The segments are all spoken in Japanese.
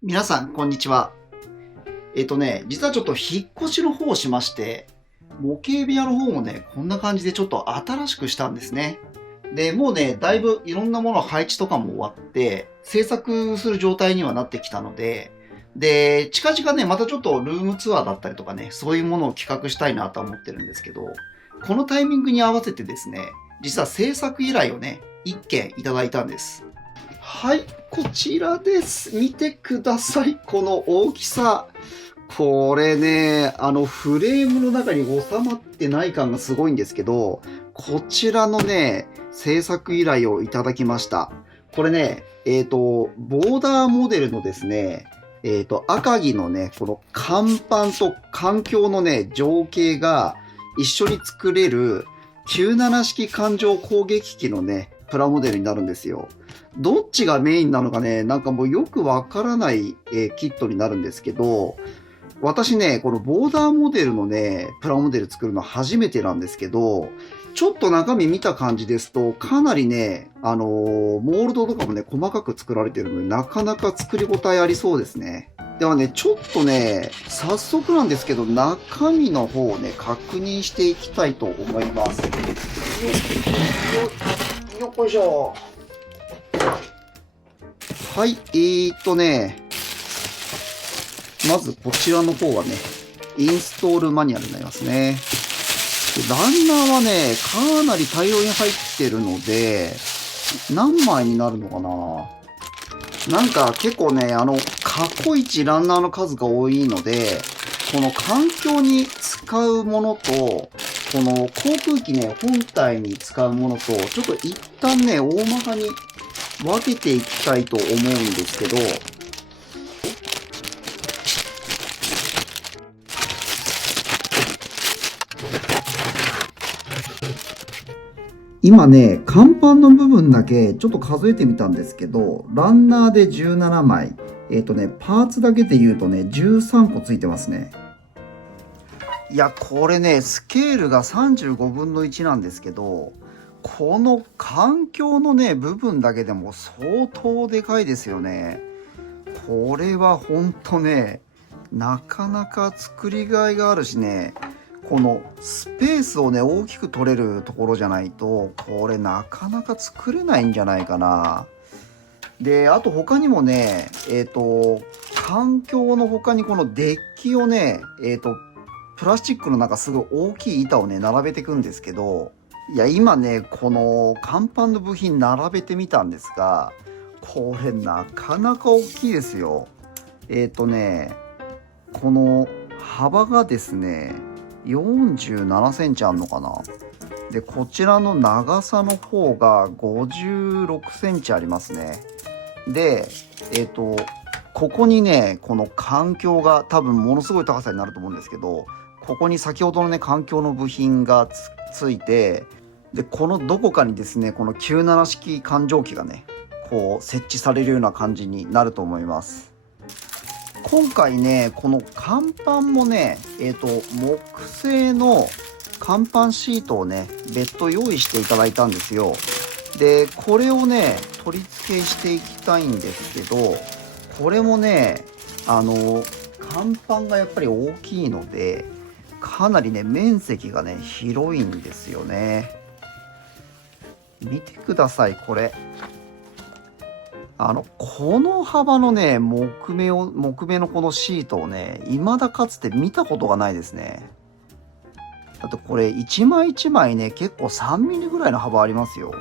皆さん、こんにちは。実はちょっと引っ越しの方をしまして、模型部屋の方もね、こんな感じでちょっと新しくしたんですね。で、もうね、だいぶいろんなもの配置とかも終わって、制作する状態にはなってきたので、で、近々ね、またちょっとルームツアーだったりとかね、そういうものを企画したいなとは思ってるんですけど、このタイミングに合わせてですね、実は制作依頼をね、一件いただいたんです。はい、こちらです。見てください。この大きさ。これね、フレームの中に収まってない感がすごいんですけど、こちらのね、制作依頼をいただきました。これね、ボーダーモデルのですね、赤城のね、この甲板と環境のね、情景が一緒に作れる97式環状攻撃機のね、プラモデルになるんですよ。どっちがメインなのかね、なんかもうよくわからない、キットになるんですけど、私ね、このボーダーモデルのね、プラモデル作るの初めてなんですけど、ちょっと中身見た感じですと、かなりね、モールドとかもね、細かく作られてるので、なかなか作り応えありそうですね。ではね、ちょっとね、早速なんですけど、中身の方をね、確認していきたいと思います。よっこいしょ。はい、まずこちらの方はね、インストールマニュアルになりますね。ランナーはね、かなり大量に入ってるので、何枚になるのかな。なんか結構ね、過去一ランナーの数が多いので、この環境に使うものと、この航空機ね、本体に使うものと、ちょっと一旦ね、大まかに分けていきたいと思うんですけど、今ね、甲板の部分だけちょっと数えてみたんですけど、ランナーで17枚。パーツだけで言うとね、13個ついてますね。いや、これね、スケールが35分の1なんですけど、この環境のね、部分だけでも相当でかいですよね。これはほんとね、なかなか作りがいがあるしね、このスペースをね、大きく取れるところじゃないと、これなかなか作れないんじゃないかな。で、あと他にもね、環境の他にこのデッキをね、プラスチックのなんかすごい大きい板をね、並べていくんですけど、いや、今ね、この甲板の部品並べてみたんですが、これなかなか大きいですよ。この幅がですね、47センチあんのかな。で、こちらの長さの方が56センチありますね。で、ここにね、この環境が多分ものすごい高さになると思うんですけど、ここに先ほどのね、環境の部品がついて、で、このどこかにですね、この97式環状機がね、こう設置されるような感じになると思います。今回ね、この甲板もね、木製の甲板シートをね、別途用意していただいたんですよ。で、これをね、取り付けしていきたいんですけど、これもね、甲板がやっぱり大きいので、かなりね、面積がね、広いんですよね。見てください、これ。この幅のね、木目のこのシートをね、未だかつて見たことがないですね。だってこれ一枚一枚ね、結構3ミリぐらいの幅ありますよ。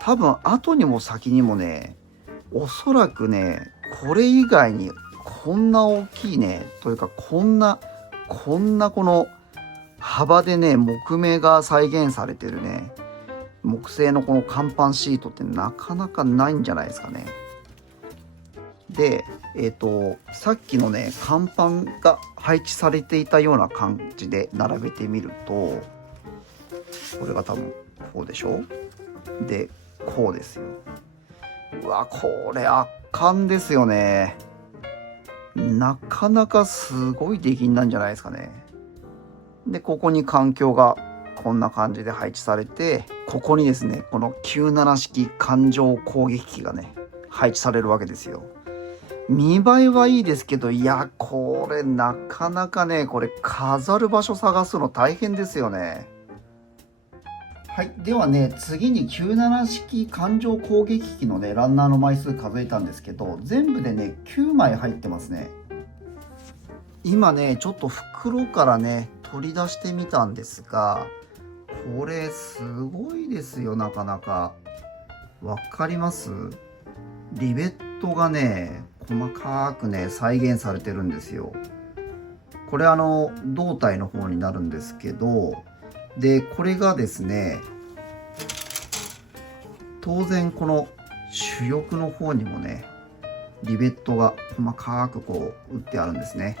多分後にも先にもね、おそらくね、これ以外にこんな大きいね、というかこんなこの幅でね、木目が再現されてるね、木製のこの甲板シートってなかなかないんじゃないですかね。で、さっきのね、甲板が配置されていたような感じで並べてみると、これが多分こうでしょ。で、こうですよ。うわ、これ圧巻ですよね。なかなかすごい出来なんじゃないですかね。で、ここに環境がこんな感じで配置されて、ここにですね、この97式環状攻撃機がね、配置されるわけですよ。見栄えはいいですけど、いや、これなかなかね、これ飾る場所探すの大変ですよね。はい。ではね、次に97式環状攻撃機のね、ランナーの枚数数えたんですけど、全部でね、9枚入ってますね。今ね、ちょっと袋からね、取り出してみたんですが、これすごいですよ、なかなか。わかります？リベットがね、細かくね、再現されてるんですよ。これ胴体の方になるんですけど、で、これがですね、当然この主翼の方にもね、リベットが細かくこう打ってあるんですね。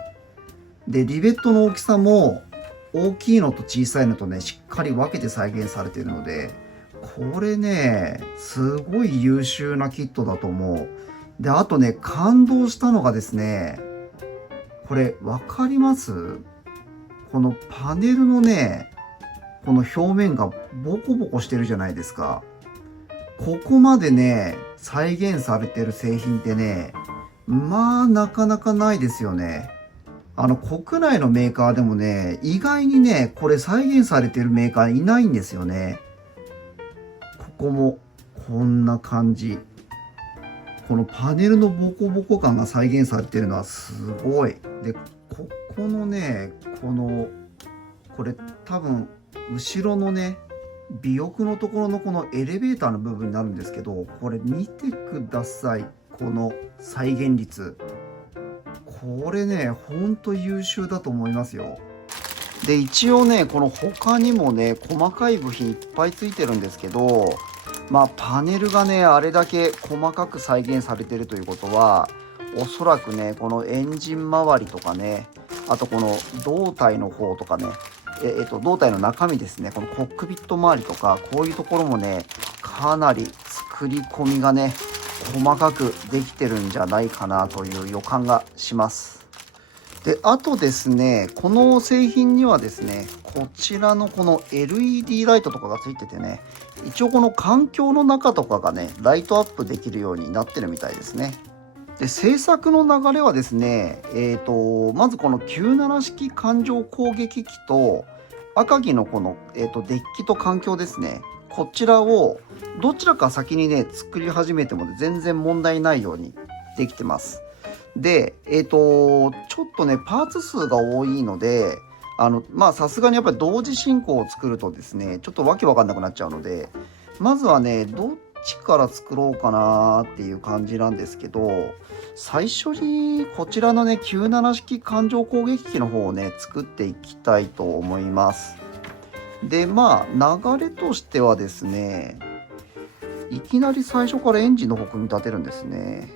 で、リベットの大きさも大きいのと小さいのとね、しっかり分けて再現されているので、これね、すごい優秀なキットだと思う。で、あとね、感動したのがですね、これ分かります？このパネルのね、この表面がボコボコしてるじゃないですか。ここまでね、再現されてる製品ってね、まあなかなかないですよね。国内のメーカーでもね、意外にね、これ再現されてるメーカーいないんですよね。ここもこんな感じ。このパネルのボコボコ感が再現されてるのはすごい。で、ここのね、これ多分、後ろのね、尾翼のところのこのエレベーターの部分になるんですけど、これ見てください。この再現率。これね、ほんと優秀だと思いますよ。で、一応ね、この他にもね、細かい部品いっぱいついてるんですけど、まあパネルがね、あれだけ細かく再現されてるということは、おそらくね、このエンジン周りとかね、あとこの胴体の方とかね、胴体の中身ですね、このコックピット周りとか、こういうところもね、かなり作り込みがね、細かくできてるんじゃないかなという予感がします。で、あとですね、この製品にはですね、こちらのこの LED ライトとかがついててね、一応この環境の中とかがね、ライトアップできるようになってるみたいですね。で、製作の流れはですね、まずこの97式環状攻撃機と、赤城のこの、デッキと環境ですね。こちらを、どちらか先にね、作り始めても全然問題ないようにできてます。で、ちょっとね、パーツ数が多いので、まあ、さすがにやっぱり同時進行を作るとですね、ちょっとわけわかんなくなっちゃうので、まずはね、どっちから作ろうかなっていう感じなんですけど、最初にこちらのね、97式環状攻撃機の方をね、作っていきたいと思います。で、まあ、流れとしてはですね、いきなり最初からエンジンの方組み立てるんですね。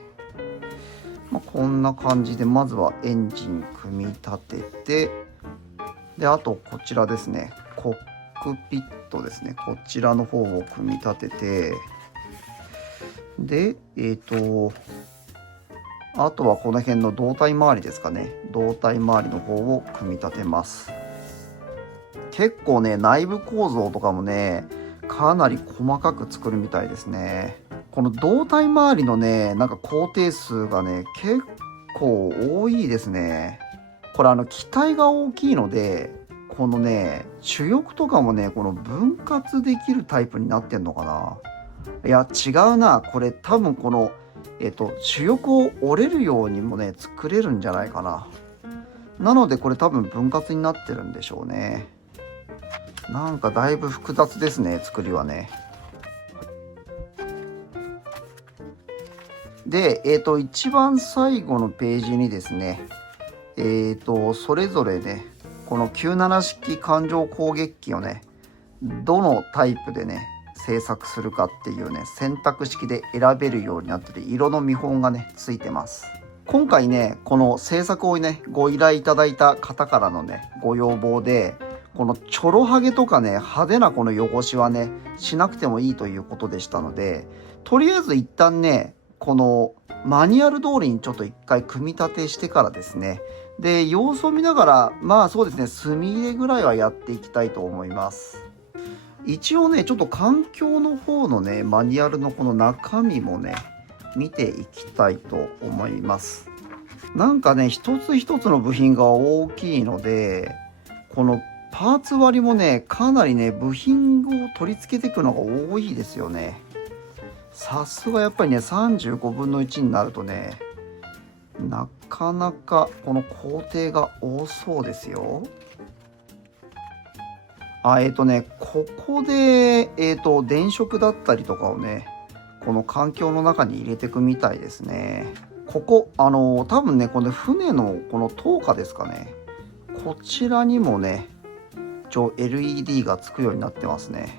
まあ、こんな感じで、まずはエンジン組み立てて、で、あとこちらですね、コックピットですね、こちらの方を組み立てて、で、あとはこの辺の胴体周りですかね、胴体周りの方を組み立てます。結構ね、内部構造とかもね、かなり細かく作るみたいですね。この胴体周りのね、なんか工程数がね、結構多いですね。これ機体が大きいので、このね、主翼とかもね、この分割できるタイプになってんのかな。いや、違うな。これ多分この、主翼を折れるようにもね、作れるんじゃないかな。なのでこれ多分分割になってるんでしょうね。なんかだいぶ複雑ですね、作りはね。で、一番最後のページにですね、それぞれね、この97式環状攻撃機をね、どのタイプでね、製作するかっていうね、選択式で選べるようになってて、色の見本がね、ついてます。今回ね、この製作をね、ご依頼いただいた方からのね、ご要望で、このちょろはげとかね、派手なこの汚しはね、しなくてもいいということでしたので、とりあえず一旦ね、このマニュアル通りにちょっと一回組み立てしてからですね、で、様子を見ながら、まあそうですね、墨入れぐらいはやっていきたいと思います。一応ね、ちょっと環境の方のね、マニュアルのこの中身もね、見ていきたいと思います。なんかね、一つ一つの部品が大きいので、このパーツ割りもね、かなりね、部品を取り付けていくのが多いですよね。さすがやっぱりね、35分の1になるとね、なかなかこの工程が多そうですよ。ここで、電飾だったりとかをね、この環境の中に入れていくみたいですね。ここ、多分ね、この船のこの灯火ですかね。こちらにもね、LED がつくようになってますね。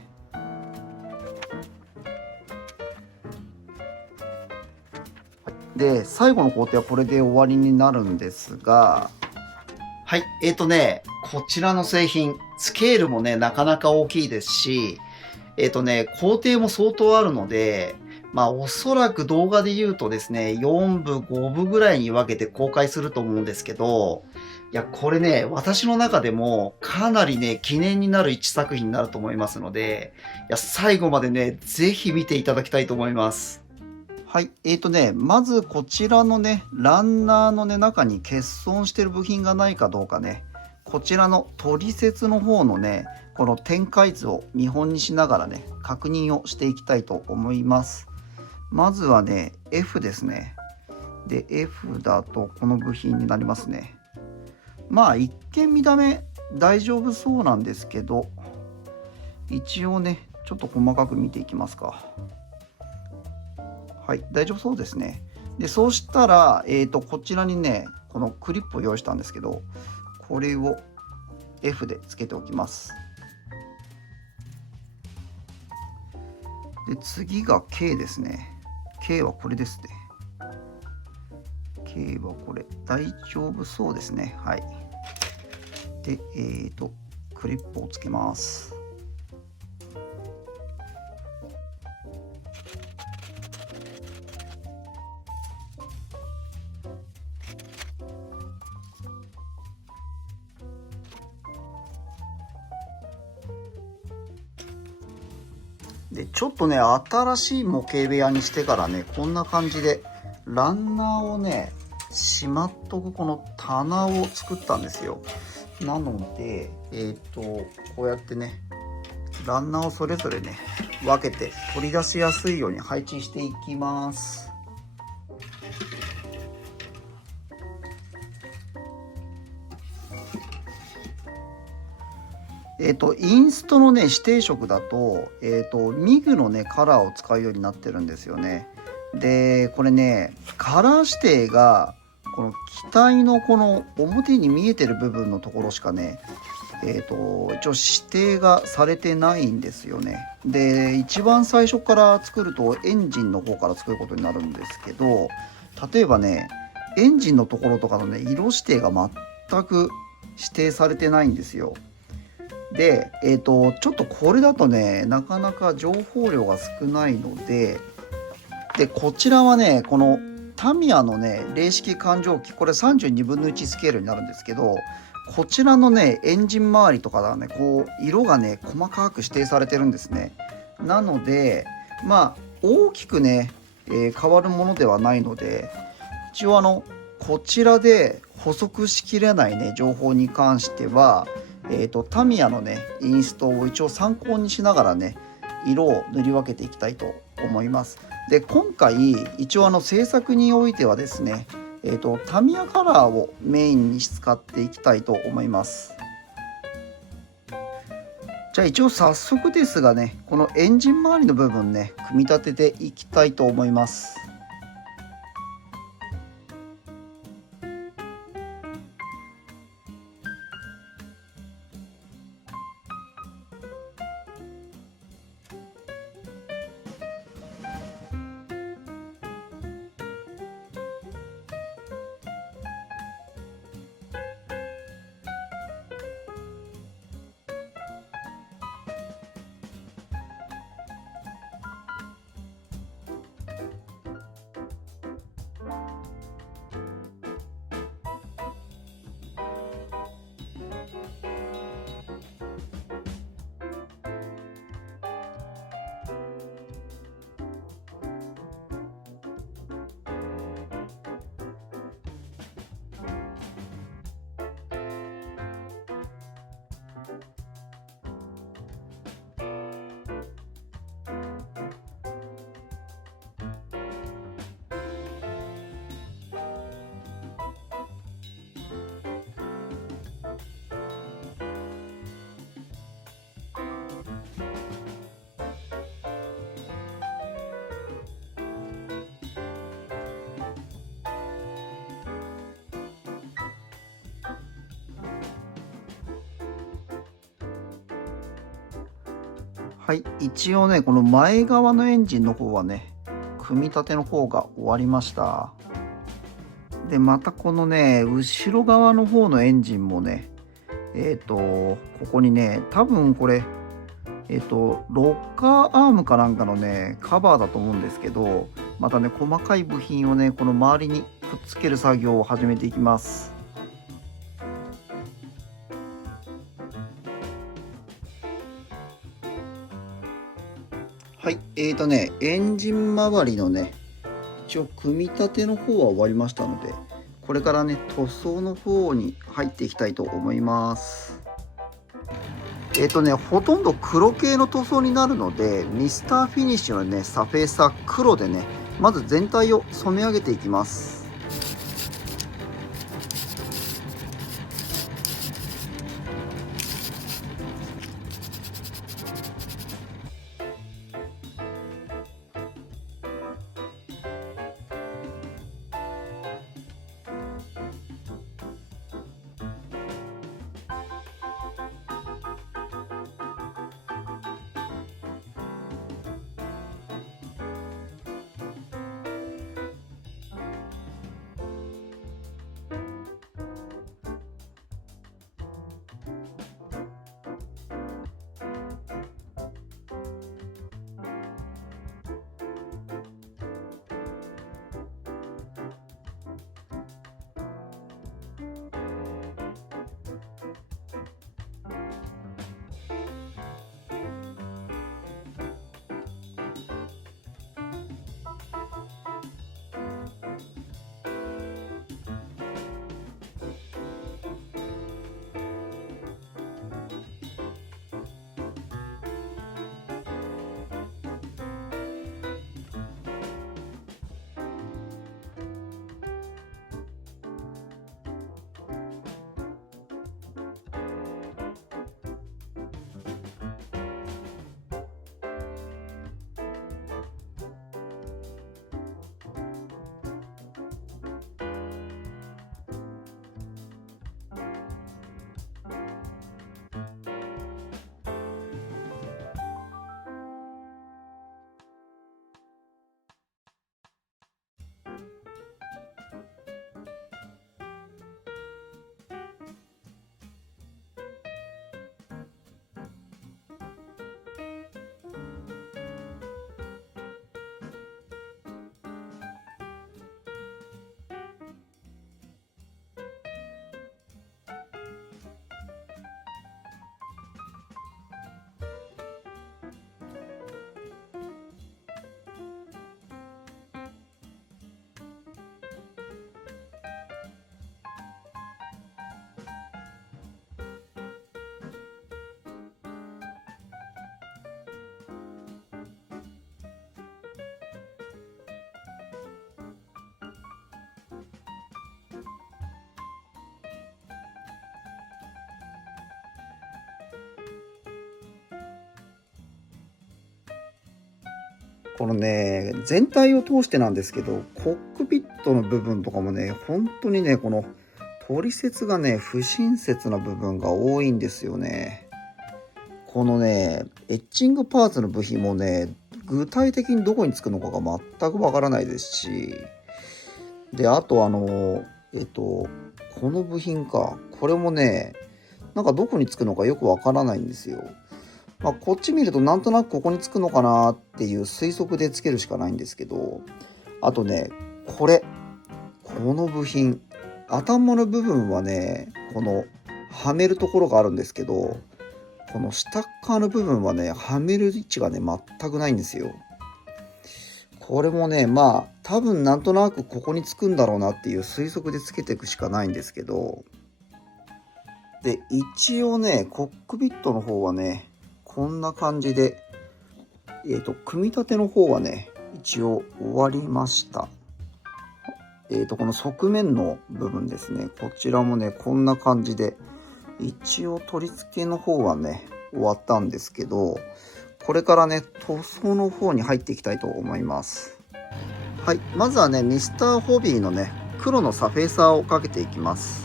で、最後の工程はこれで終わりになるんですが、はい、こちらの製品、スケールもね、なかなか大きいですし、工程も相当あるので、まあ、おそらく動画で言うとですね、4部、5部ぐらいに分けて公開すると思うんですけど、いや、これね、私の中でもかなりね、記念になる一作品になると思いますので、いや、最後までね、ぜひ見ていただきたいと思います。はい。まずこちらのね、ランナーのね、中に欠損してる部品がないかどうかね、こちらの取説の方のね、この展開図を見本にしながらね、確認をしていきたいと思います。まずはね、F ですね。で、F だとこの部品になりますね。まあ、一見見た目大丈夫そうなんですけど、一応ね、ちょっと細かく見ていきますか。はい、大丈夫そうですね。で、そうしたら、こちらにね、このクリップを用意したんですけど、これを F でつけておきます。で、次が K ですね。K はこれですね。K はこれ、大丈夫そうですね。はい。で、クリップをつけます。で、ちょっとね、新しい模型部屋にしてからね、こんな感じで、ランナーをね、しまっとくこの棚を作ったんですよ。なので、こうやってね、ランナーをそれぞれね、分けて取り出しやすいように配置していきます。インストのね、指定色だと、ミグのね、カラーを使うようになってるんですよね。で、これね、カラー指定が、この機体のこの表に見えてる部分のところしかね、一応指定がされてないんですよね。で、一番最初から作るとエンジンの方から作ることになるんですけど、例えばね、エンジンのところとかのね、色指定が全く指定されてないんですよ。で、ちょっとこれだとね、なかなか情報量が少ないので、こちらはね、このタミヤのね、零式環状機、これ32分の1スケールになるんですけど、こちらのね、エンジン周りとかがね、こう、色がね、細かく指定されてるんですね。なので、まあ、大きくね、変わるものではないので、一応こちらで補足しきれないね、情報に関しては、タミヤのね、インストを一応参考にしながらね、色を塗り分けていきたいと思います。で、今回、一応制作においてはですね、タミヤカラーをメインに使っていきたいと思います。じゃあ一応早速ですがね、このエンジン周りの部分ね、組み立てていきたいと思います。はい、一応ね、この前側のエンジンの方はね、組み立ての方が終わりました。で、またこのね、後ろ側の方のエンジンもね、ここにね、多分これ、ロッカーアームかなんかのね、カバーだと思うんですけど、またね、細かい部品をね、この周りにくっつける作業を始めていきます。はい、エンジン周りのね、一応組み立ての方は終わりましたので、これからね、塗装の方に入っていきたいと思います。ほとんど黒系の塗装になるので、ミスターフィニッシュのね、サフェーサー黒でね、まず全体を染め上げていきます。このね、全体を通してなんですけど、コックピットの部分とかもね、本当にね、この取説がね、不親切な部分が多いんですよね。このね、エッチングパーツの部品もね、具体的にどこにつくのかが全くわからないですし、で、あとこの部品か、これもね、なんかどこにつくのかよくわからないんですよ。まあ、こっち見るとなんとなくここにつくのかなっていう推測でつけるしかないんですけど、あとね、この部品、頭の部分はね、このはめるところがあるんですけど、この下っ側の部分はね、はめる位置がね、全くないんですよ。これもね、まあ、多分なんとなくここにつくんだろうなっていう推測でつけていくしかないんですけど、で、一応ね、コックピットの方はね、こんな感じで、組み立ての方はね、一応終わりました。この側面の部分ですね、こちらもね、こんな感じで、一応取り付けの方はね、終わったんですけど、これからね、塗装の方に入っていきたいと思います。はい、まずはね、ミスターホビーのね、黒のサフェーサーをかけていきます。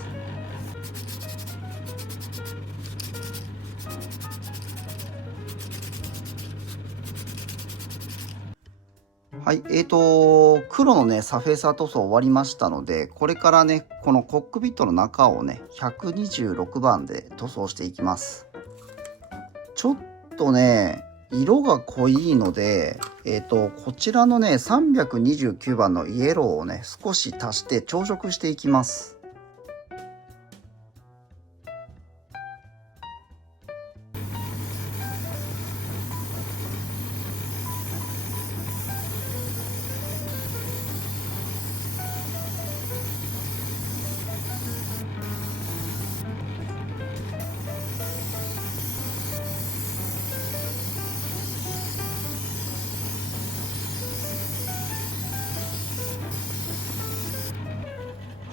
はい、黒のね、サフェーサー塗装終わりましたので、これからね、このコックピットの中をね、126番で塗装していきます。ちょっとね、色が濃いので、こちらのね、329番のイエローをね、少し足して調色していきます。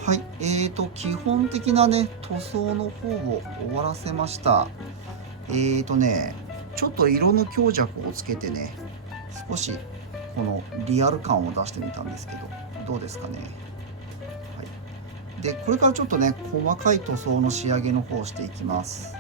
はい、基本的なね、塗装の方を終わらせました。ちょっと色の強弱をつけてね、少しこのリアル感を出してみたんですけど、どうですかね。はい、で、これからちょっとね、細かい塗装の仕上げの方をしていきます。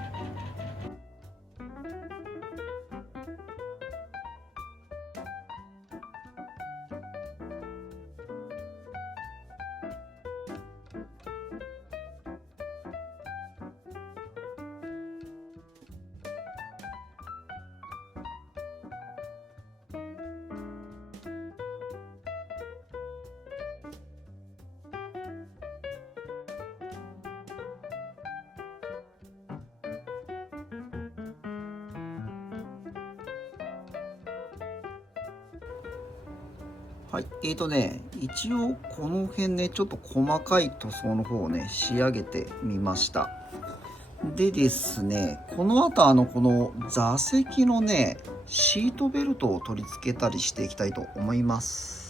はい、一応この辺ね、ちょっと細かい塗装の方をね、仕上げてみました。でですね、この後この座席のね、シートベルトを取り付けたりしていきたいと思います。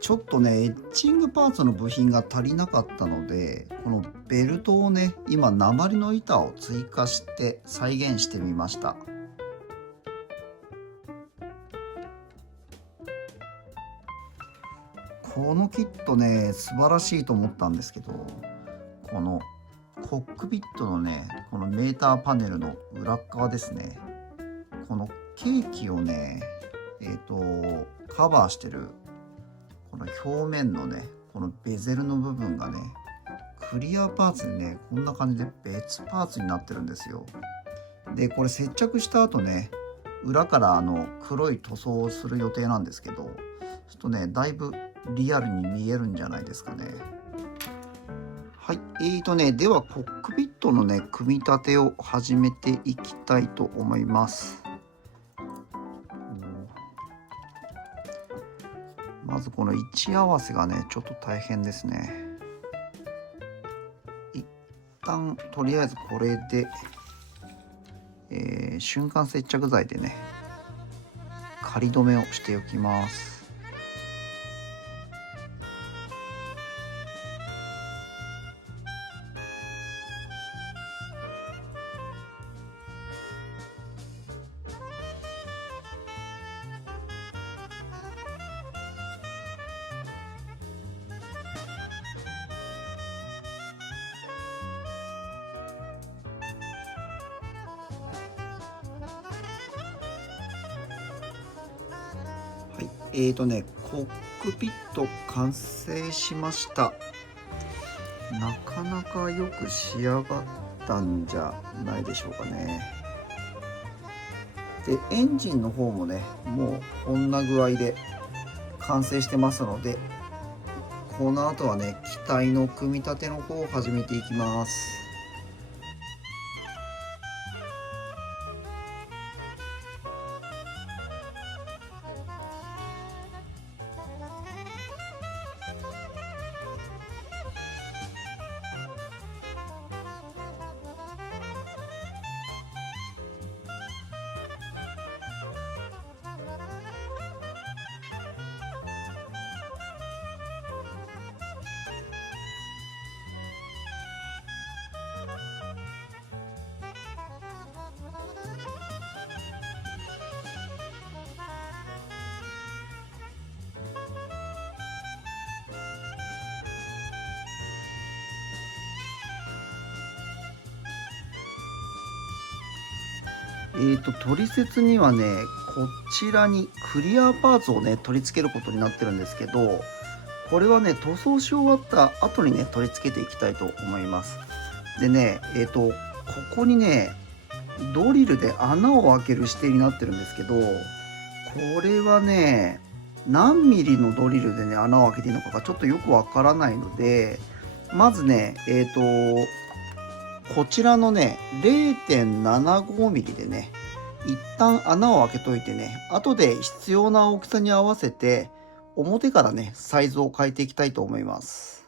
ちょっとね、エッチングパーツの部品が足りなかったので、このベルトをね、今鉛の板を追加して再現してみました。このキットね、素晴らしいと思ったんですけど、このコックピットのね、このメーターパネルの裏側ですね、このケーキをね、カバーしてるこの表面のね、このベゼルの部分がね、クリアパーツでね、こんな感じで別パーツになってるんですよ。で、これ接着した後ね、裏から黒い塗装をする予定なんですけど、ちょっとね、だいぶリアルに見えるんじゃないですかね。はい、ではコックピットのね、組み立てを始めていきたいと思います。まずこの位置合わせがね、ちょっと大変ですね。一旦とりあえずこれで、瞬間接着剤でね、仮止めをしておきます。コックピット完成しました。なかなかよく仕上がったんじゃないでしょうかね。で、エンジンの方もね、もうこんな具合で完成してますので、この後はね、機体の組み立ての方を始めていきます。取説にはね、こちらにクリアパーツをね、取り付けることになってるんですけど、これはね、塗装し終わった後にね、取り付けていきたいと思います。でね、ここにね、ドリルで穴を開ける指定になってるんですけど、これはね、何ミリのドリルでね、穴を開けていいのかがちょっとよくわからないので、まずね、こちらのね、0.75 ミリでね、一旦穴を開けといてね、後で必要な大きさに合わせて、表からね、サイズを変えていきたいと思います。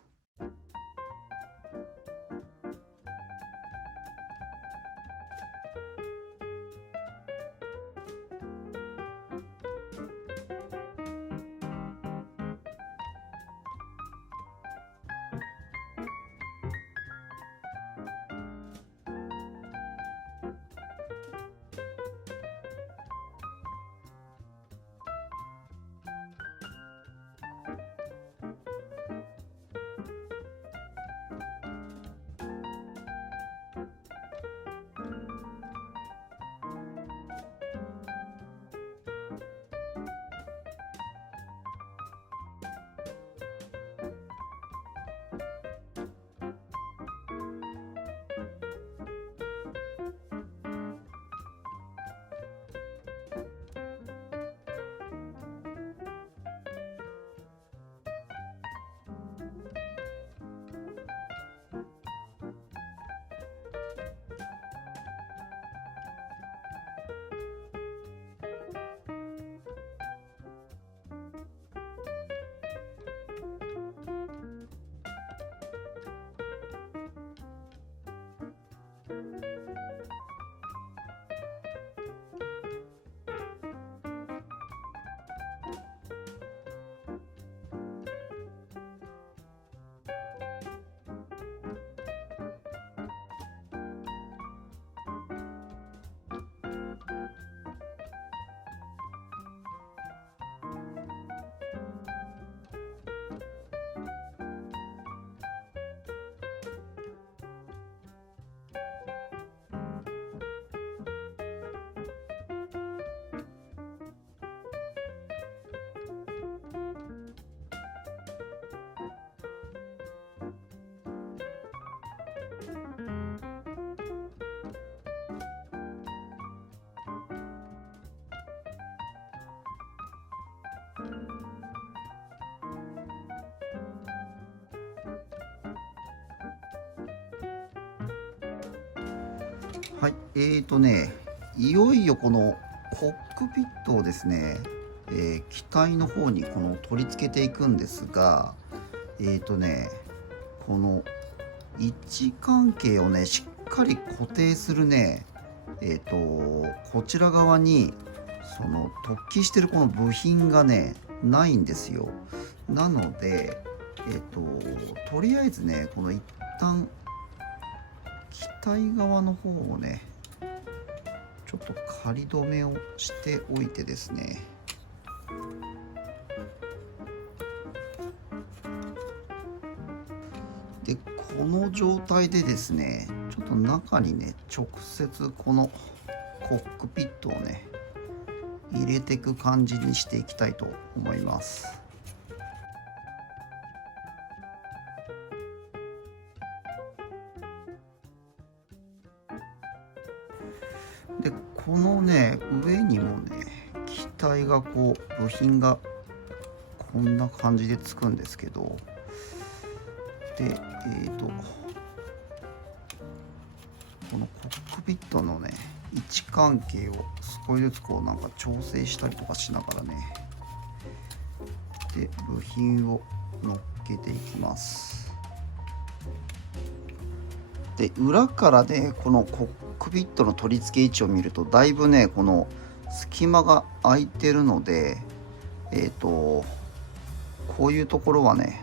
はい、いよいよこのコックピットをですね、機体の方にこの取り付けていくんですが、この位置関係をね、しっかり固定するね、こちら側にその突起してるこの部品がね、ないんですよ。なので、とりあえずね、この一旦機体側の方をね、ちょっと仮止めをしておいてですね、でこの状態でですね、ちょっと中にね、直接このコックピットをね、入れていく感じにしていきたいと思います。でこのね、上にもね、機体がこう部品がこんな感じでつくんですけど、でこのコックピットのね、位置関係を少しずつこうなんか調整したりとかしながらね、で部品を乗っけていきます。で裏からね、このコックピットの取り付け位置を見ると、だいぶね、この隙間が空いてるので、こういうところはね、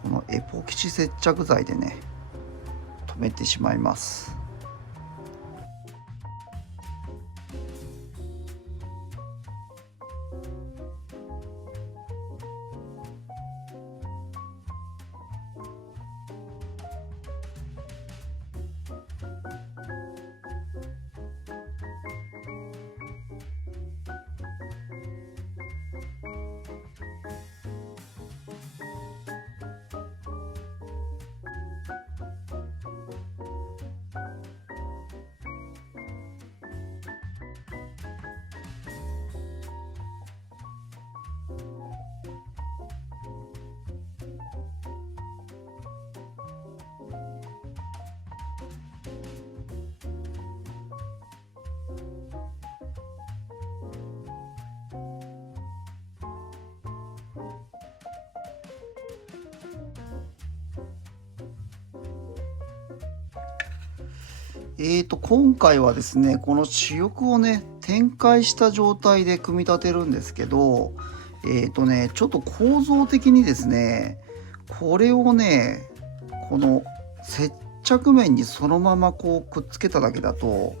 このエポキシ接着剤でね、留めてしまいます。今回はですね、この主翼をね、展開した状態で組み立てるんですけど、ちょっと構造的にですね、これをね、この接着面にそのままこうくっつけただけだと、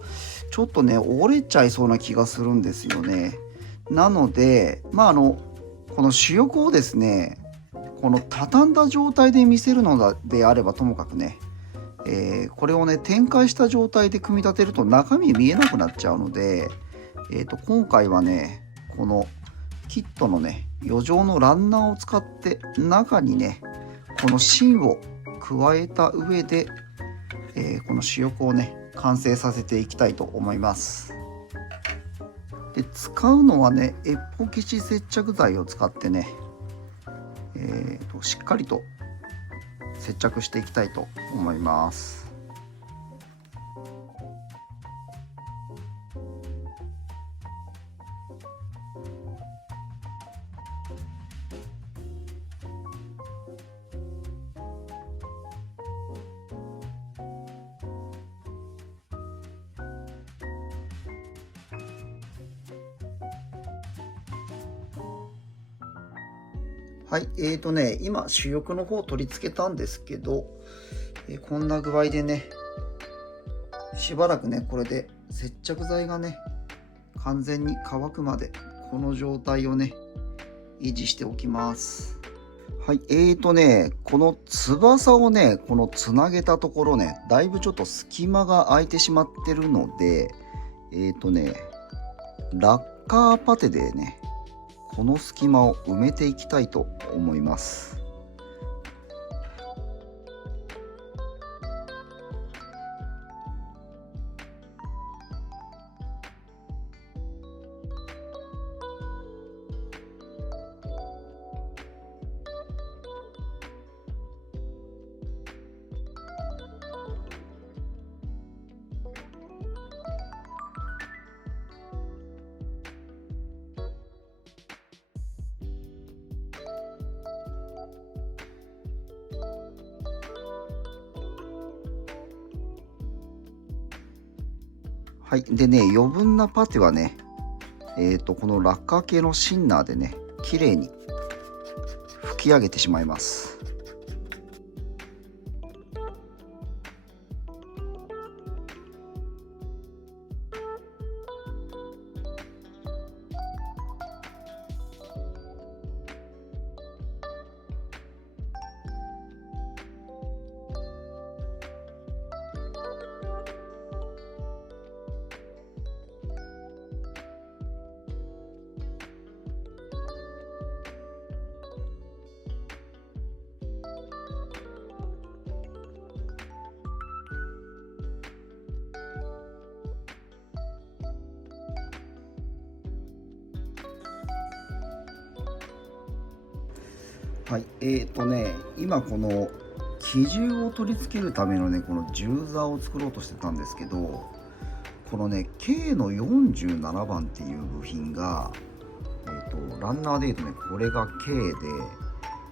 ちょっとね、折れちゃいそうな気がするんですよね。なので、この主翼をですね、この畳んだ状態で見せるのであればともかくね、これをね展開した状態で組み立てると中身見えなくなっちゃうので、今回はねこのキットのね余剰のランナーを使って中にねこの芯を加えた上で、この主翼をね完成させていきたいと思います。で使うのはねエポキシ接着剤を使ってね、しっかりと接着していきたいと思います。はい、今主翼の方取り付けたんですけど、こんな具合でね、しばらくね、これで接着剤がね、完全に乾くまで、この状態をね、維持しておきます。はい、この翼をね、このつなげたところね、だいぶちょっと隙間が空いてしまってるので、ラッカーパテでね、この隙間を埋めていきたいと思います。はい、でね余分なパテはねこのラッカー系のシンナーでね綺麗に拭き上げてしまいます。はい、今この機銃を取り付けるためのねこの銃座を作ろうとしてたんですけど、このね K の47番っていう部品が、ランナーでいうとねこれが K で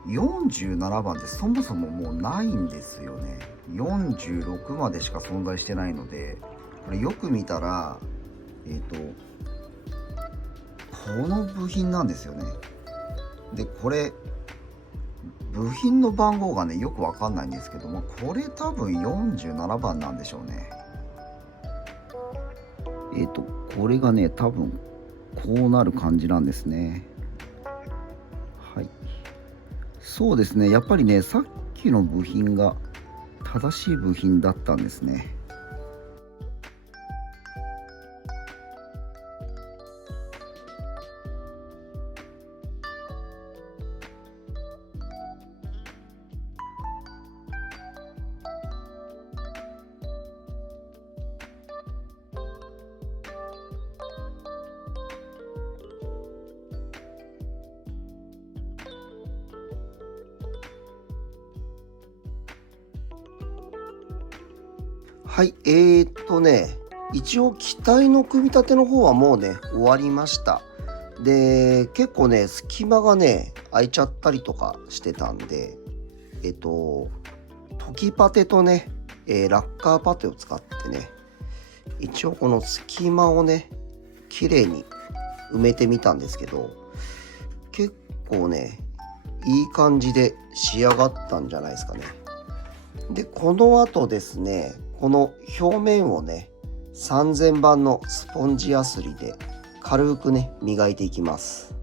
47番ってそもそももうないんですよね。46までしか存在してないので、これよく見たらこの部品なんですよね。でこれ部品の番号がねよくわかんないんですけども、これ多分47番なんでしょうね。これがね多分こうなる感じなんですね。はい、そうですね、やっぱりねさっきの部品が正しい部品だったんですね。はい、一応機体の組み立ての方はもうね終わりました。で結構ね隙間がね空いちゃったりとかしてたんで、トキパテとね、ラッカーパテを使ってね一応この隙間をね綺麗に埋めてみたんですけど、結構ねいい感じで仕上がったんじゃないですかね。でこの後ですね、この表面をね3000番のスポンジヤスリで軽くね磨いていきます。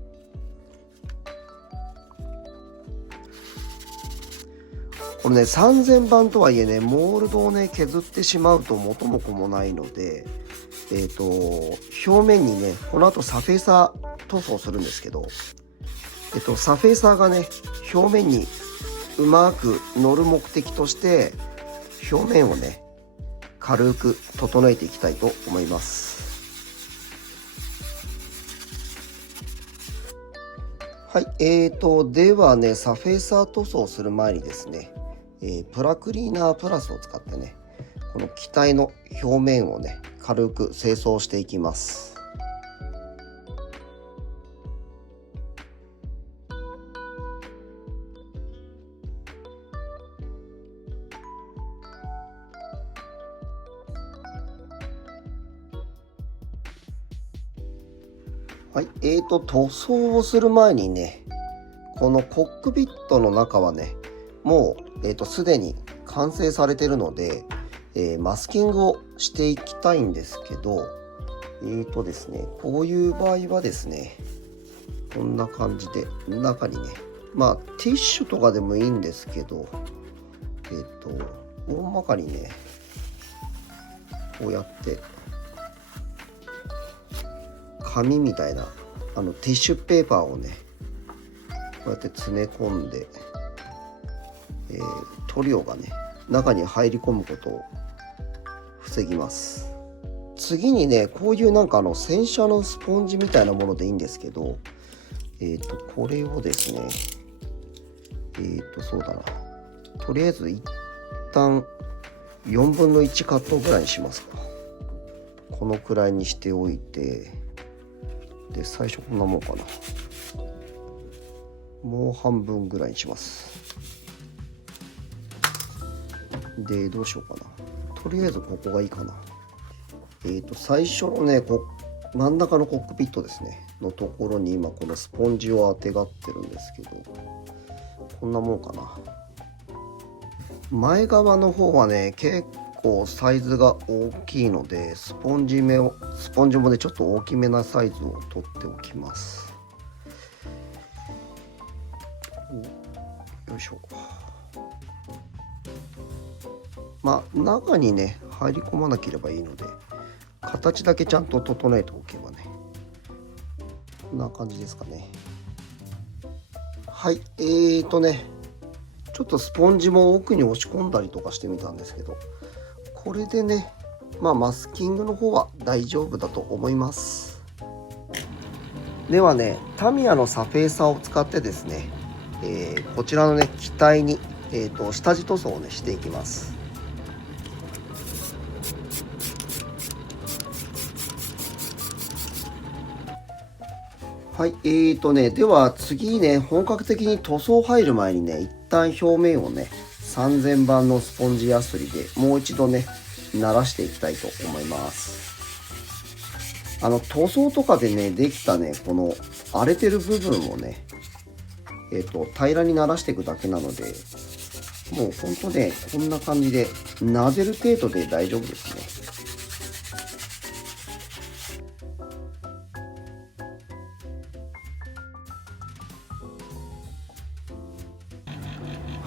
これね3000番とはいえね、モールドをね削ってしまうと元も子もないので、表面にねこの後サフェーサー塗装するんですけど、サフェーサーがね表面にうまく乗る目的として表面をね軽く整えていきたいと思います。はい、ではねサフェーサー塗装する前にですね、プラクリーナープラスを使ってねこの機体の表面をね軽く清掃していきます。はい、塗装をする前にね、このコックピットの中はね、もう、すでに完成されているので、マスキングをしていきたいんですけど、ですね、こういう場合はですね、こんな感じで中にね、まあティッシュとかでもいいんですけど、大まかにね、こうやって紙みたいなティッシュペーパーをねこうやって詰め込んで、塗料がね中に入り込むことを防ぎます。次にねこういうなんか洗車のスポンジみたいなものでいいんですけど、これをですねそうだな、とりあえず一旦4分の1カットぐらいにしますか。このくらいにしておいて、で最初こんなもんかな、もう半分ぐらいにします。でどうしようかな、とりあえずここがいいかな。最初のね真ん中のコックピットですねのところに今このスポンジをあてがってるんですけど、こんなもんかな。前側の方はね結構サイズが大きいのでスポンジもねちょっと大きめなサイズを取っておきます。よいしょ。まあ中にね入り込まなければいいので形だけちゃんと整えておけばね、こんな感じですかね。はい、ちょっとスポンジも奥に押し込んだりとかしてみたんですけど、これでねまあマスキングの方は大丈夫だと思います。ではねタミヤのサフェーサーを使ってですね、こちらのね機体に、下地塗装をねしていきます。はい、では次ね本格的に塗装入る前にね一旦表面をね3000番のスポンジヤスリでもう一度ね慣らしていきたいと思います。塗装とかでねできたねこの荒れてる部分をね平らにならしていくだけなので、もうほんとねこんな感じでなでる程度で大丈夫ですね。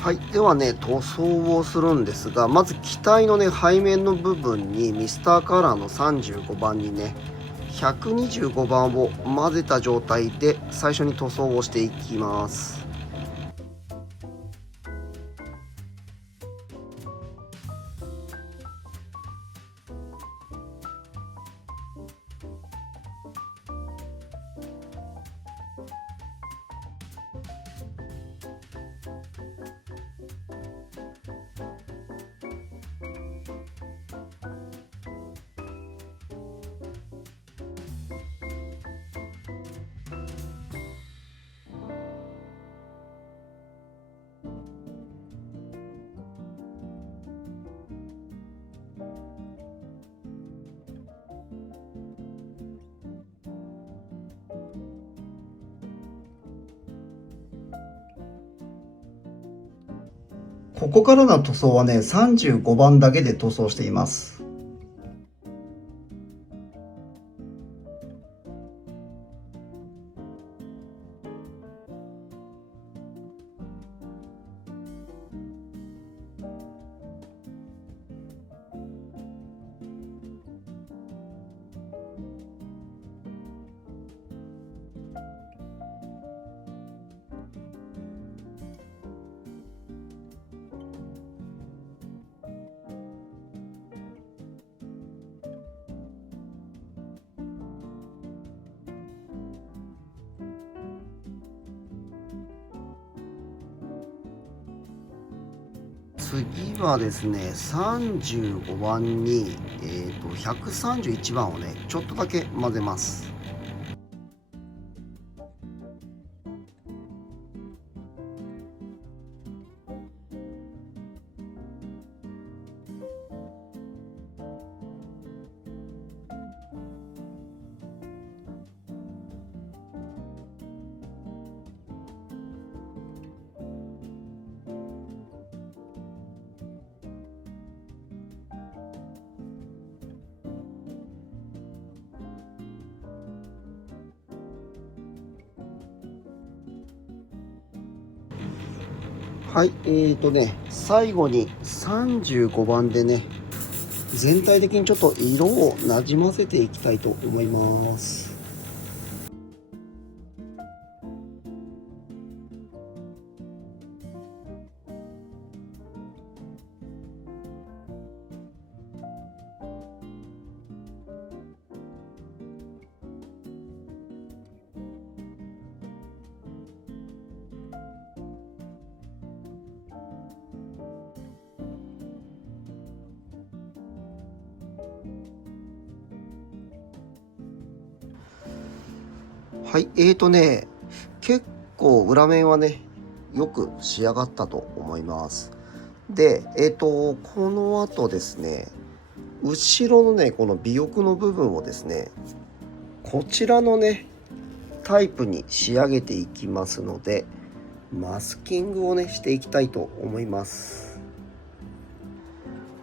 はい、ではね塗装をするんですが、まず機体のね背面の部分にミスターカラーの35番にね125番を混ぜた状態で最初に塗装をしていきます。ここからの塗装はね、35番だけで塗装しています。次はですね、35番に、131番をね、ちょっとだけ混ぜます。はい、最後に35番でね、全体的にちょっと色をなじませていきたいと思います。はい、結構裏面はね、よく仕上がったと思います。で、この後ですね、後ろのね、この尾翼の部分をですね、こちらのね、タイプに仕上げていきますので、マスキングをね、していきたいと思います。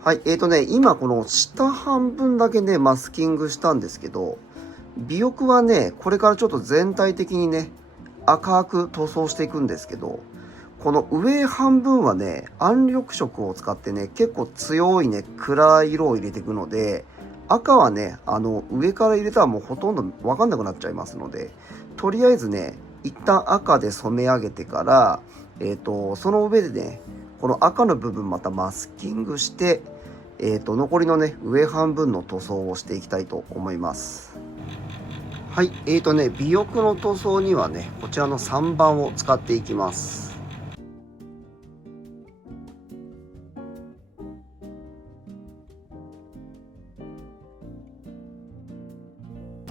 はい、今この下半分だけね、マスキングしたんですけど、尾翼はね、これからちょっと全体的にね、赤く塗装していくんですけど、この上半分はね、暗緑色を使ってね、結構強いね、暗い色を入れていくので、赤はね、上から入れたらもうほとんどわかんなくなっちゃいますので、とりあえずね、一旦赤で染め上げてから、その上でね、この赤の部分またマスキングして、残りのね、上半分の塗装をしていきたいと思います。はい、尾翼の塗装にはね、こちらの3番を使っていきます。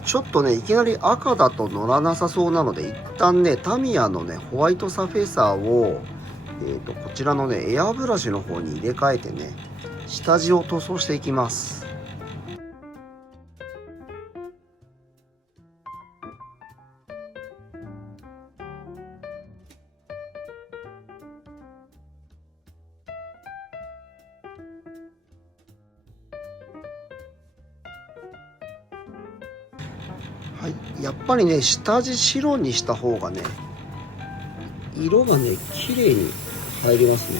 ちょっとね、いきなり赤だと乗らなさそうなので、一旦ね、タミヤのね、ホワイトサフェーサーを、こちらのね、エアブラシの方に入れ替えてね、下地を塗装していきます。はい、やっぱりね、下地白にした方がね、色がね、綺麗に入りますね。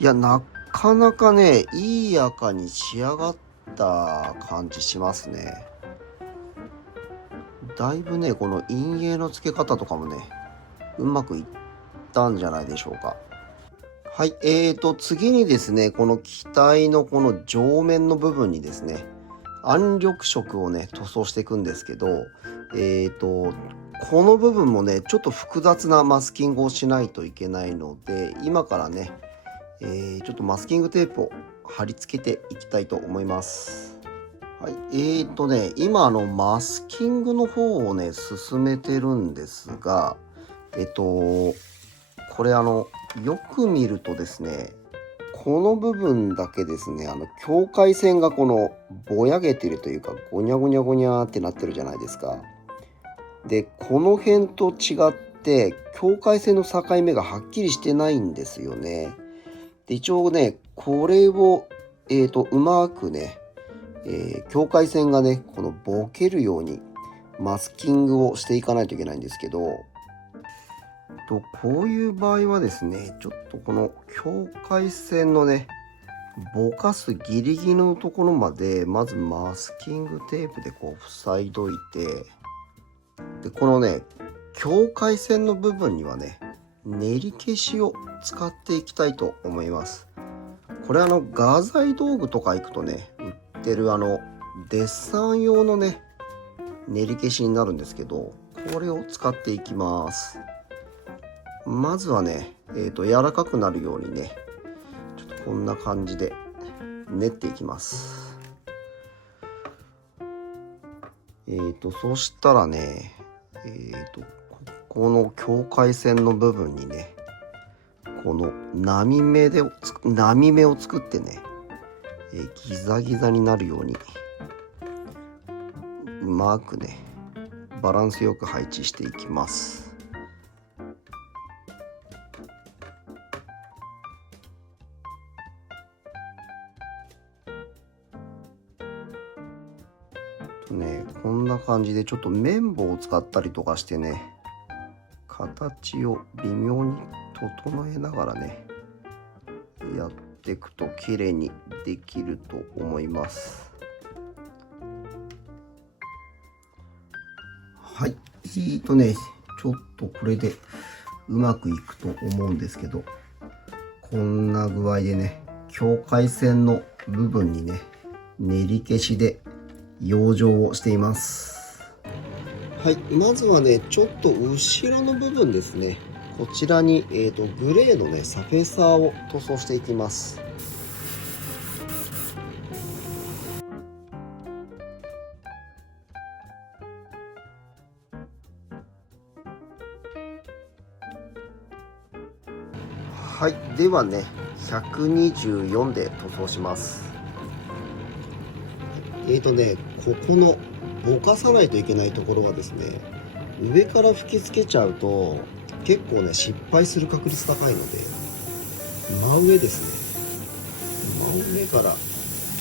いや、なかなかね、いい赤に仕上がった感じしますね。だいぶね、この陰影の付け方とかもね、うまくいったんじゃないでしょうか。はい、次にですね、この機体のこの上面の部分にですね、暗緑色をね、塗装していくんですけど、この部分もね、ちょっと複雑なマスキングをしないといけないので、今からね、ちょっとマスキングテープを貼り付けていきたいと思います。はい、今マスキングの方をね、進めてるんですが、これよく見るとですね、この部分だけですね、境界線がこのぼやけてるというか、ゴニャゴニャゴニャってなってるじゃないですか。で、この辺と違って、境界線の境目がはっきりしてないんですよね。で、一応ね、これを、うまくね、境界線がね、このボケるようにマスキングをしていかないといけないんですけど、こういう場合はですね、ちょっとこの境界線のね、ぼかすギリギリのところまで、まずマスキングテープでこう塞いどいて、で、このね、境界線の部分にはね、練り消しを使っていきたいと思います。これ画材道具とか行くとね、売ってるデッサン用のね、練り消しになるんですけど、これを使っていきます。まずはね、柔らかくなるようにね、ちょっとこんな感じで練っていきます。そしたらね、この境界線の部分にね、この波目を作ってね、ギザギザになるようにうまくね、バランスよく配置していきます。こんな感じでちょっと綿棒を使ったりとかしてね、形を微妙に整えながらね、やっていくと綺麗にできると思います。はい、ちょっとこれでうまくいくと思うんですけど、こんな具合でね、境界線の部分にね、練り消しで養生をしています。はい、まずはね、ちょっと後ろの部分ですね、こちらに、グレーのね、サフェサーを塗装していきます。はい、ではね、124で塗装します。ここのぼかさないといけないところはですね、上から吹きつけちゃうと結構ね、失敗する確率高いので、真上ですね、真上から塗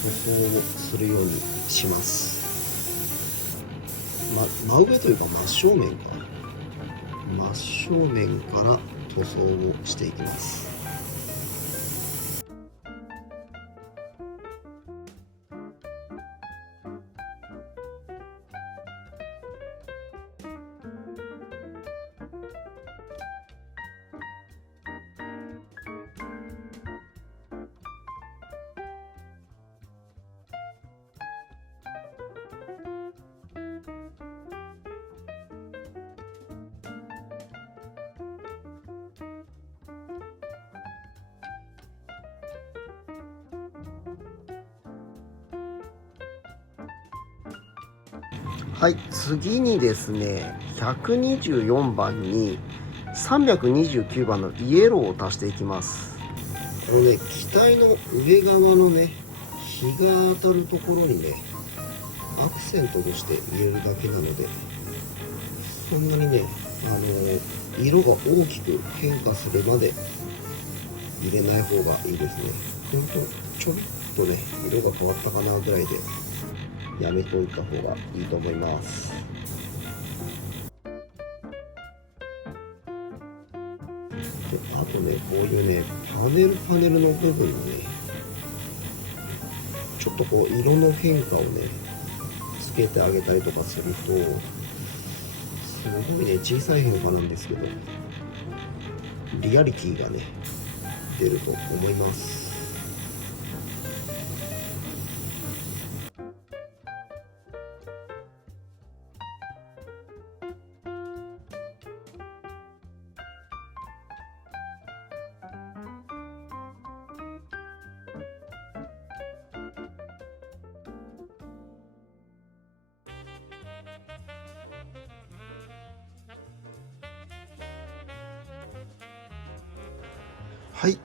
装をするようにします。真上というか真正面から塗装をしていきます。はい、次にですね、124番に329番のイエローを足していきます。機体の上側のね、日が当たるところにね、アクセントとして入れるだけなので、そんなにね、色が大きく変化するまで入れない方がいいですね。ほんとちょびっとね、色が変わったかなぐらいでやめといた方がいいと思います。で、あとね、こういうね、パネルの部分にね、ちょっとこう色の変化をね、つけてあげたりとかすると、すごいね、小さい変化なんですけど、リアリティがね、出ると思います。はい、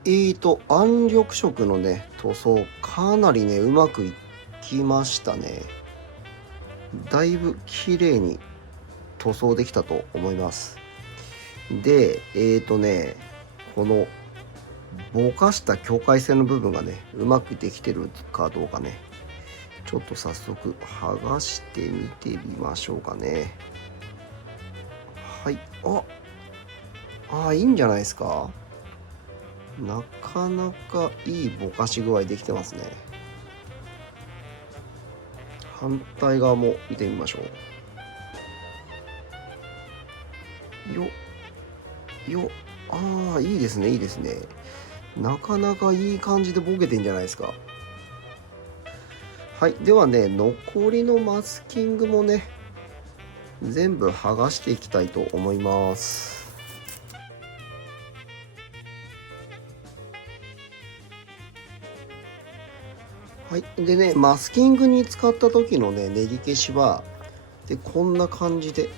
暗緑色のね、塗装、かなりね、うまくいきましたね。だいぶ綺麗に塗装できたと思います。で、このぼかした境界線の部分がね、うまくできてるかどうかね、ちょっと早速剥がしてみてみましょうかね。はい、いいんじゃないですか。なかなかいいぼかし具合できてますね。反対側も見てみましょう。いいですね、いいですね。なかなかいい感じでボケてんじゃないですか。はい、ではね、残りのマスキングもね、全部剥がしていきたいと思います。はい、でね、マスキングに使った時のね、練り消しは、こんな感じで、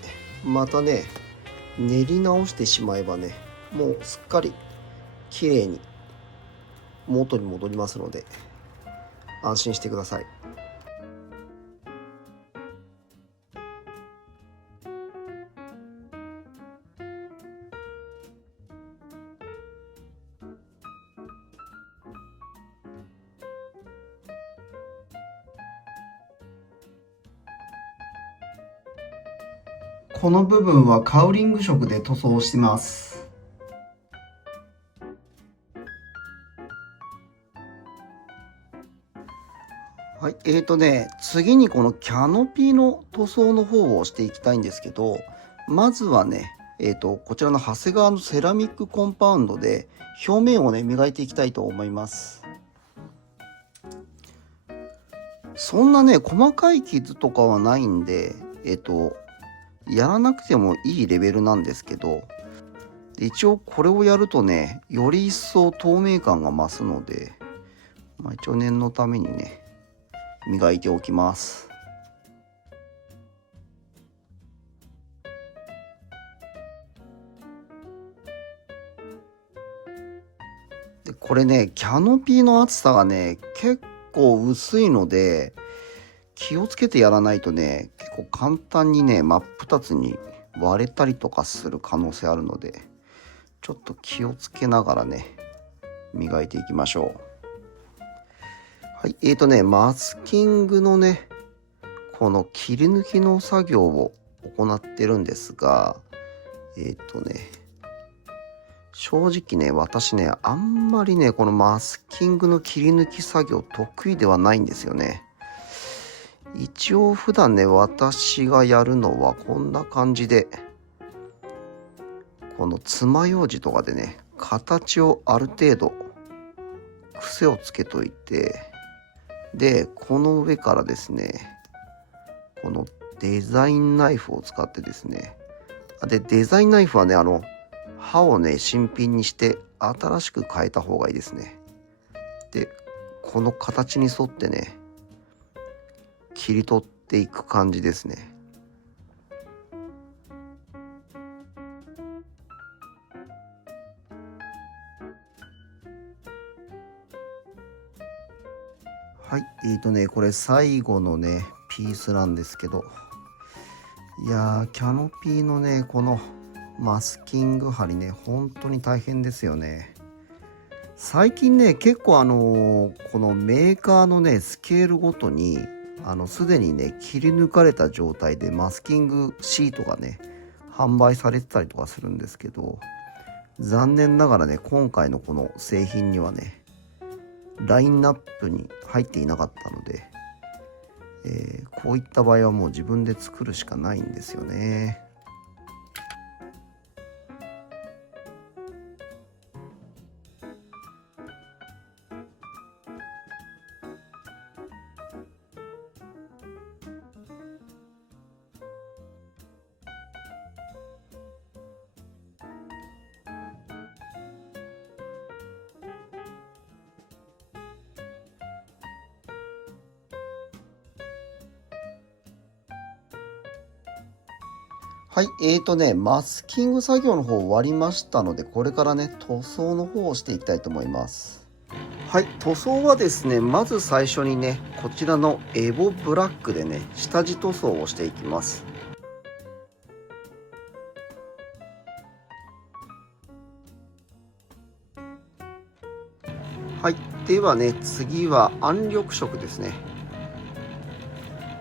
またね、練り直してしまえばね、もうすっかり綺麗に元に戻りますので、安心してください。この部分はカウリング色で塗装してます。はい、次にこのキャノピーの塗装の方をしていきたいんですけど、まずはね、こちらの長谷川のセラミックコンパウンドで表面をね、磨いていきたいと思います。そんなね、細かい傷とかはないんで、やらなくてもいいレベルなんですけど、一応これをやるとね、より一層透明感が増すので、一応念のためにね、磨いておきます。でこれね、キャノピーの厚さがね、結構薄いので、気をつけてやらないとね、結構簡単にね、真っ二つに割れたりとかする可能性あるので、ちょっと気をつけながらね、磨いていきましょう。はい、マスキングのね、この切り抜きの作業を行ってるんですが、正直ね、私ね、あんまりね、このマスキングの切り抜き作業得意ではないんですよね。一応普段ね、私がやるのはこんな感じで、この爪楊枝とかでね、形をある程度癖をつけといて、で、この上からですね、このデザインナイフを使ってですね、で、デザインナイフはね、刃をね、新品にして新しく変えた方がいいですね。で、この形に沿ってね、切り取っていく感じですね。はい、これ最後のね、ピースなんですけど、いやー、キャノピーのね、このマスキング針ね、本当に大変ですよね。最近ね、結構このメーカーのね、スケールごとに、すでにね、切り抜かれた状態でマスキングシートがね、販売されてたりとかするんですけど、残念ながらね、今回のこの製品にはね、ラインナップに入っていなかったので、こういった場合はもう自分で作るしかないんですよね。はい、マスキング作業の方終わりましたので、これからね、塗装の方をしていきたいと思います。はい、塗装はですね、まず最初にね、こちらのエボブラックでね、下地塗装をしていきます。はい、ではね、次は暗緑色ですね。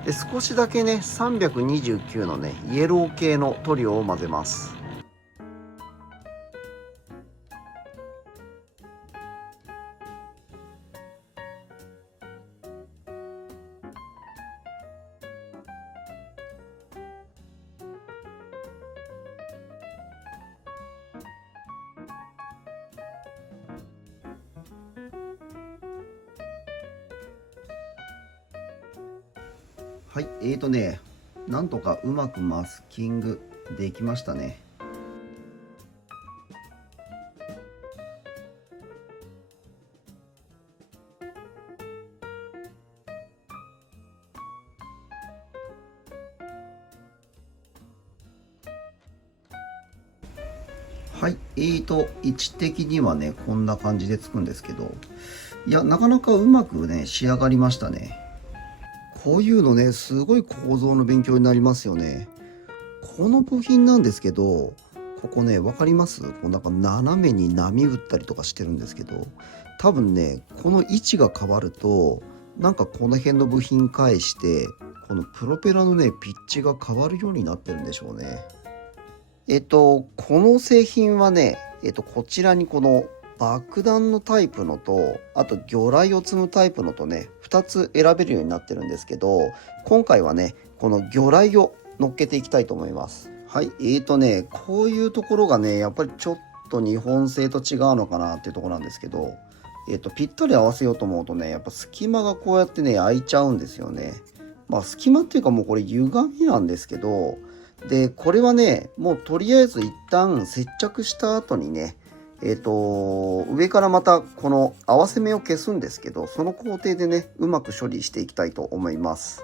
で、少しだけね、329のね、イエロー系の塗料を混ぜます。はい、なんとかうまくマスキングできましたね。はい、位置的にはね、こんな感じでつくんですけど、いや、なかなかうまくね、仕上がりましたね。こういうのね、すごい構造の勉強になりますよね。この部品なんですけど、ここね、わかります？こうなんか斜めに波打ったりとかしてるんですけど、多分ね、この位置が変わると、なんかこの辺の部品返して、このプロペラのね、ピッチが変わるようになってるんでしょうね。この製品はね、こちらにこの爆弾のタイプのと、あと魚雷を積むタイプのとね、2つ選べるようになってるんですけど、今回はね、この魚雷を乗っけていきたいと思います。はい、こういうところがね、やっぱりちょっと日本製と違うのかなっていうところなんですけど、ぴったり合わせようと思うとね、やっぱ隙間がこうやってね、開いちゃうんですよね。まあ隙間っていうかもうこれ歪みなんですけど、で、これはね、もうとりあえず一旦接着した後にね、上からまたこの合わせ目を消すんですけど、その工程でね、うまく処理していきたいと思います。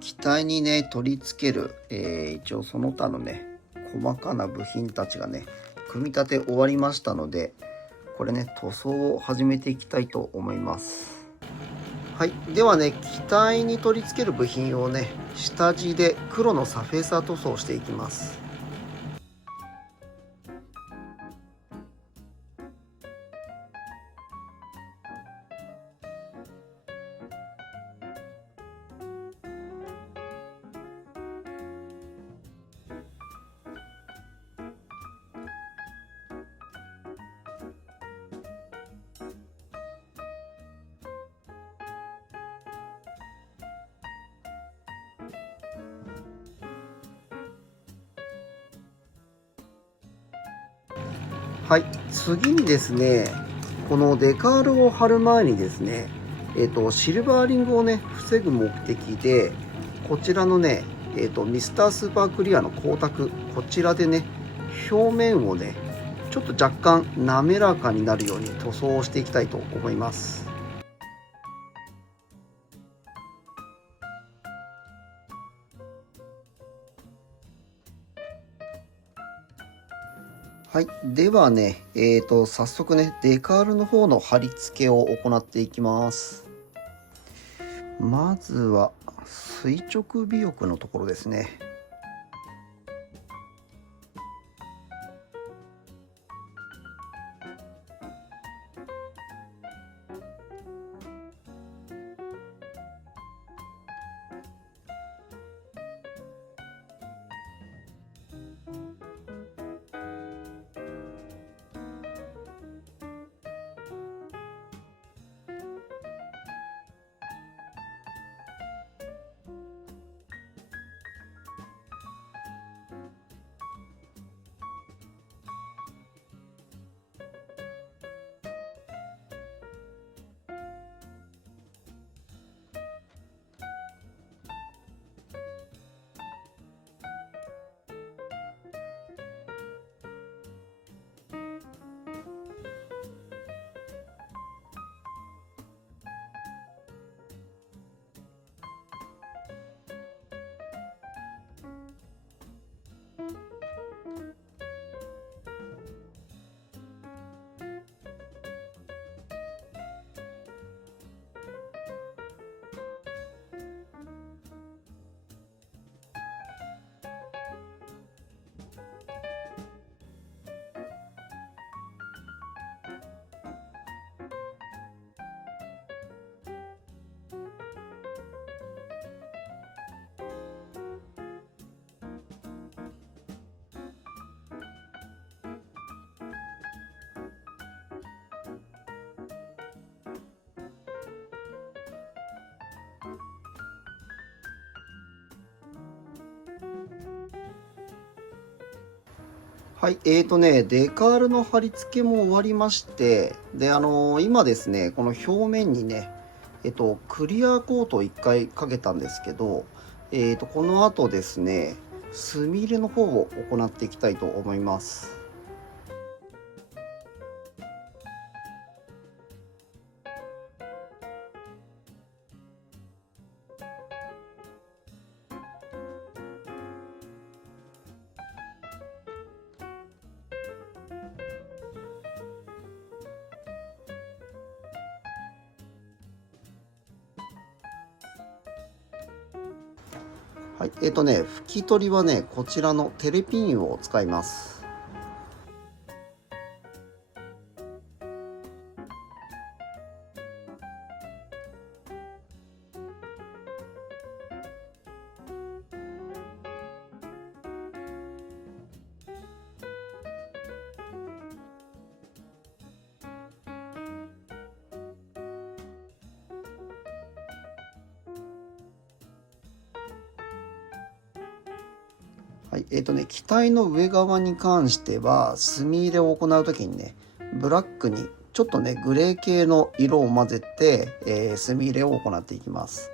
機体にね、取り付ける、一応その他のね、細かな部品たちがね、組み立て終わりましたので、これね、塗装を始めていきたいと思います。はい。ではね、機体に取り付ける部品をね、下地で黒のサフェーサー塗装をしていきます。はい。次にですね、このデカールを貼る前にですね、シルバーリングをね、防ぐ目的で、こちらのね、ミスタースーパークリアの光沢、こちらでね、表面をね、ちょっと若干滑らかになるように塗装をしていきたいと思います。はい。ではね、早速ね、デカールの方の貼り付けを行っていきます。まずは、垂直尾翼のところですね。はい、デカールの貼り付けも終わりまして、で、今ですね、この表面にね、クリアコートを1回かけたんですけど、この後ですね、墨入れの方を行っていきたいと思います。はい、拭き取りはね、こちらのテレピンを使います。はい、機体の上側に関しては、墨入れを行うときにね、ブラックにちょっとね、グレー系の色を混ぜて、墨入れを行っていきます。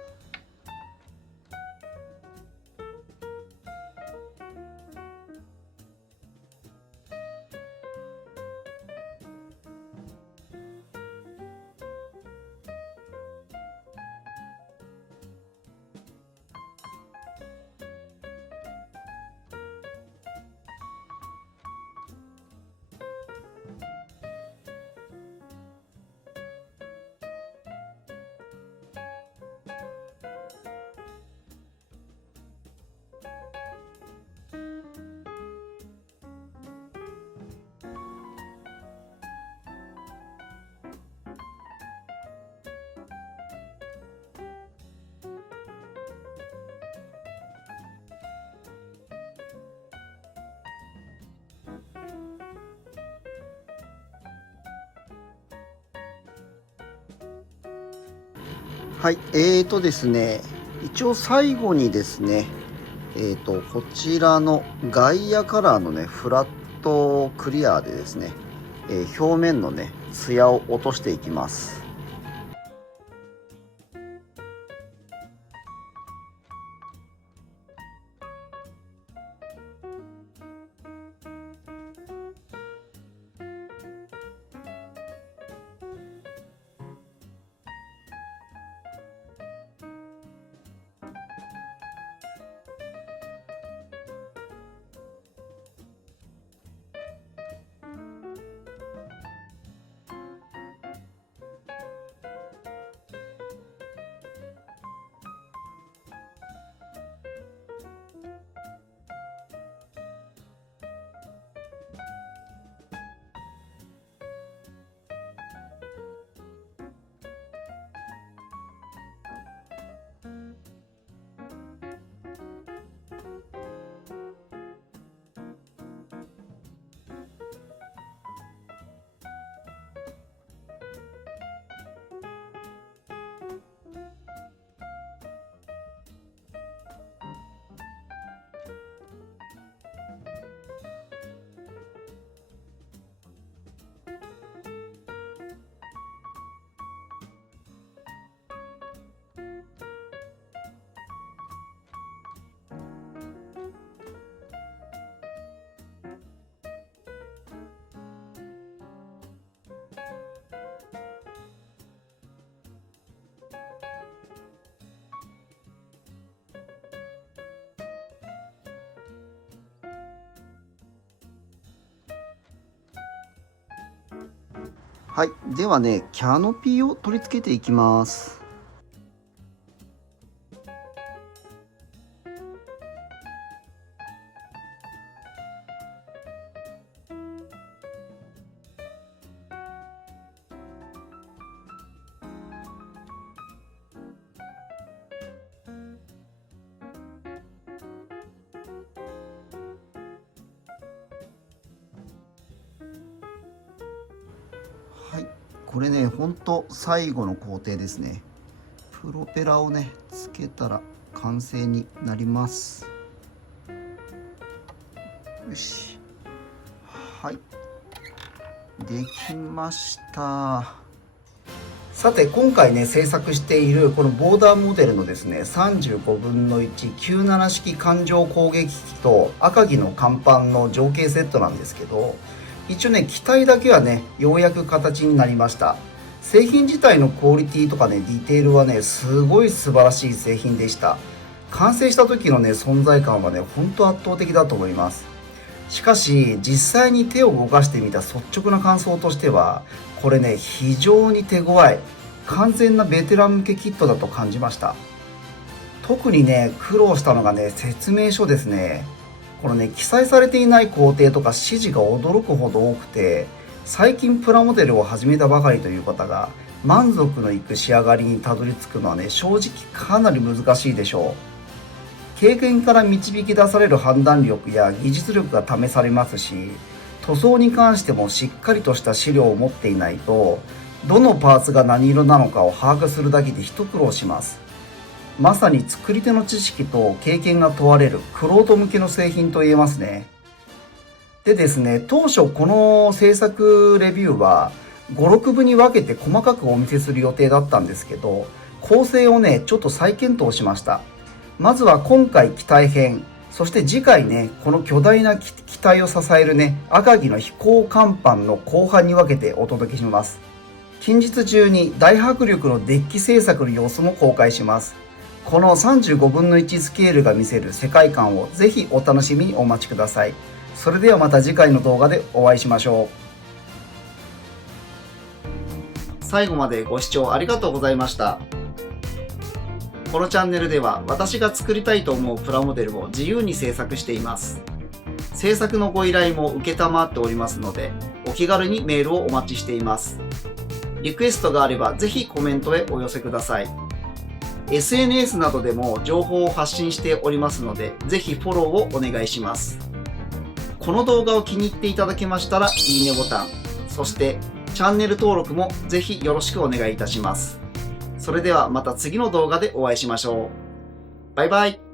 はい、ですね、一応最後にですね、こちらのガイアカラーのね、フラットクリアでですね、表面のね、ツヤを落としていきます。はい、ではね、キャノピーを取り付けていきます。はい、これね、ほんと最後の工程ですね。プロペラをね、つけたら完成になります。よし。はい。できました。さて今回ね制作しているこのボーダーモデルのですね35分の197式環状攻撃機と赤城の甲板の情景セットなんですけど、一応ね機体だけはねようやく形になりました。製品自体のクオリティとかねディテールはねすごい素晴らしい製品でした。完成した時のね存在感はね本当圧倒的だと思います。しかし実際に手を動かしてみた率直な感想としては、これね非常に手強い完全なベテラン向けキットだと感じました。特にね苦労したのがね説明書ですね。このね記載されていない工程とか指示が驚くほど多くて、最近プラモデルを始めたばかりという方が満足のいく仕上がりにたどり着くのはね正直かなり難しいでしょう。経験から導き出される判断力や技術力が試されますし、塗装に関してもしっかりとした資料を持っていないと、どのパーツが何色なのかを把握するだけで一苦労します。まさに作り手の知識と経験が問われる玄人向けの製品と言えますね。でですね、当初この制作レビューは5、6部に分けて細かくお見せする予定だったんですけど、構成をね、ちょっと再検討しました。まずは今回機体編、そして次回ね、この巨大な機体を支えるね、赤城の飛行甲板の後半に分けてお届けします。近日中に大迫力のデッキ制作の様子も公開します。この35分の1スケールが見せる世界観をぜひお楽しみにお待ちください。それではまた次回の動画でお会いしましょう。最後までご視聴ありがとうございました。このチャンネルでは私が作りたいと思うプラモデルを自由に制作しています。制作のご依頼も承っておりますので、お気軽にメールをお待ちしています。リクエストがあればぜひコメントへお寄せください。SNS などでも情報を発信しておりますので、ぜひフォローをお願いします。この動画を気に入っていただけましたら、いいねボタン、そしてチャンネル登録もぜひよろしくお願いいたします。それではまた次の動画でお会いしましょう。バイバイ。